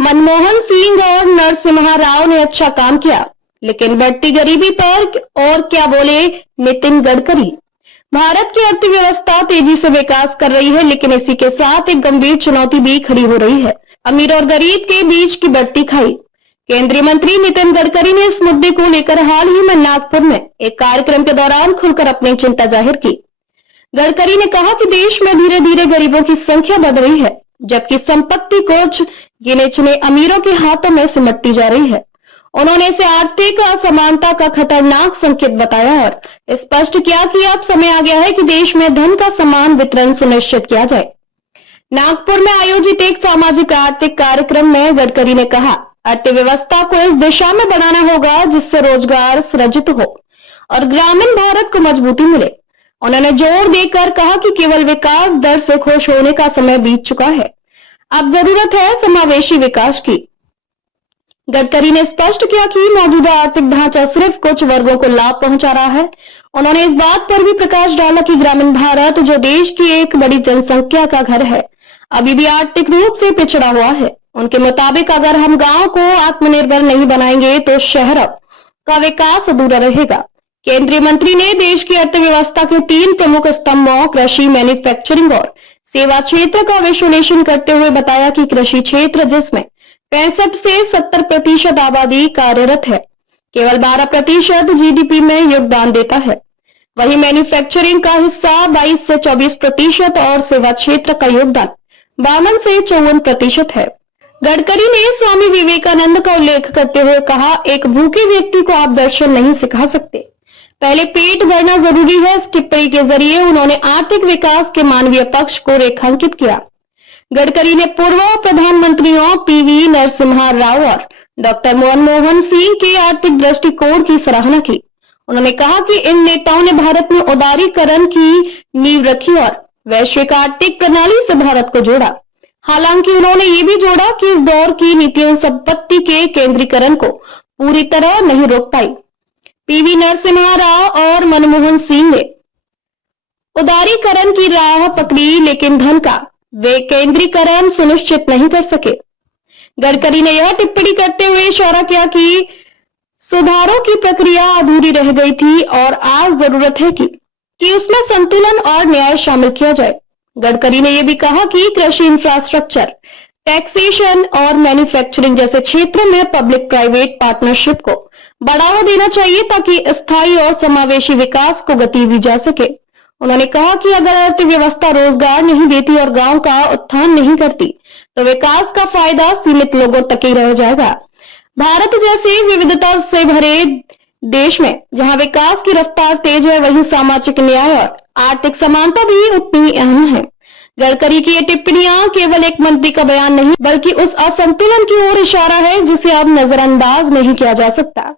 मनमोहन सिंह और नरसिम्हा राव ने अच्छा काम किया, लेकिन बढ़ती गरीबी पर और क्या बोले नितिन गडकरी। भारत की अर्थव्यवस्था तेजी से विकास कर रही है, लेकिन इसी के साथ एक गंभीर चुनौती भी खड़ी हो रही है, अमीर और गरीब के बीच की बढ़ती खाई। केंद्रीय मंत्री नितिन गडकरी ने इस मुद्दे को लेकर हाल ही में नागपुर में एक कार्यक्रम के दौरान खुलकर अपनी चिंता जाहिर की। गडकरी ने कहा कि देश में धीरे धीरे गरीबों की संख्या बढ़ रही है, जबकि संपत्ति कुछ गिने चुने अमीरों के हाथों में सिमटती जा रही है। उन्होंने इसे आर्थिक असमानता का खतरनाक संकेत बताया और स्पष्ट किया कि अब समय आ गया है कि देश में धन का समान वितरण सुनिश्चित किया जाए। नागपुर में आयोजित एक सामाजिक आर्थिक कार्यक्रम में गडकरी ने कहा, अर्थव्यवस्था को इस दिशा में बढ़ाना होगा जिससे रोजगार सृजित हो और ग्रामीण भारत को मजबूती मिले। उन्होंने जोर देकर कहा कि केवल विकास दर से खुश होने का समय बीत चुका है, अब जरूरत है समावेशी विकास की। गडकरी ने स्पष्ट किया कि मौजूदा आर्थिक ढांचा सिर्फ कुछ वर्गों को लाभ पहुंचा रहा है। उन्होंने इस बात पर भी प्रकाश डाला कि ग्रामीण भारत, जो देश की एक बड़ी जनसंख्या का घर है, अभी भी आर्थिक रूप से पिछड़ा हुआ है। उनके मुताबिक अगर हम गांव को आत्मनिर्भर नहीं बनाएंगे तो शहरों का विकास अधूरा रहेगा। केंद्रीय मंत्री ने देश की अर्थव्यवस्था के 3 प्रमुख स्तंभों कृषि, मैन्युफैक्चरिंग और सेवा क्षेत्र का विश्लेषण करते हुए बताया कि कृषि क्षेत्र, जिसमें 65 से 70% आबादी कार्यरत है, केवल 12% जीडीपी में योगदान देता है। वहीं मैन्युफैक्चरिंग का हिस्सा 22 से 24% और सेवा क्षेत्र का योगदान 52 से 54% है। गडकरी ने स्वामी विवेकानंद का उल्लेख करते हुए कहा, एक भूखे व्यक्ति को आप दर्शन नहीं सिखा सकते, पहले पेट भरना जरूरी है। इस टिप्पणी के जरिए उन्होंने आर्थिक विकास के मानवीय पक्ष को रेखांकित किया। गडकरी ने पूर्व प्रधानमंत्रियों पीवी नरसिम्हा राव और डॉक्टर मनमोहन सिंह के आर्थिक दृष्टिकोण की सराहना की। उन्होंने कहा कि इन नेताओं ने भारत में उदारीकरण की नींव रखी और वैश्विक आर्थिक प्रणाली से भारत को जोड़ा। हालांकि उन्होंने ये भी जोड़ा कि इस दौर की नीतियां संपत्ति के केंद्रीकरण को पूरी तरह नहीं रोक पाई। पीवी नरसिम्हा राव और मनमोहन सिंह ने उदारीकरण की राह पकड़ी, लेकिन धन का वे केंद्रीकरण सुनिश्चित नहीं कर सके। गडकरी ने यह टिप्पणी करते हुए इशारा किया कि सुधारों की प्रक्रिया अधूरी रह गई थी और आज जरूरत है कि उसमें संतुलन और न्याय शामिल किया जाए। गडकरी ने यह भी कहा कि कृषि इंफ्रास्ट्रक्चर, टैक्सेशन और मैन्युफैक्चरिंग जैसे क्षेत्रों में पब्लिक प्राइवेट पार्टनरशिप को बढ़ावा देना चाहिए ताकि स्थायी और समावेशी विकास को गति दी जा सके। उन्होंने कहा कि अगर अर्थव्यवस्था रोजगार नहीं देती और गांव का उत्थान नहीं करती तो विकास का फायदा सीमित लोगों तक ही रह जाएगा। भारत जैसे विविधता से भरे देश में जहां विकास की रफ्तार तेज है, वहीं सामाजिक न्याय और आर्थिक समानता भी उतनी अहम है। गडकरी की ये टिप्पणियां केवल एक मंत्री का बयान नहीं, बल्कि उस असंतुलन की ओर इशारा है जिसे अब नजरअंदाज नहीं किया जा सकता।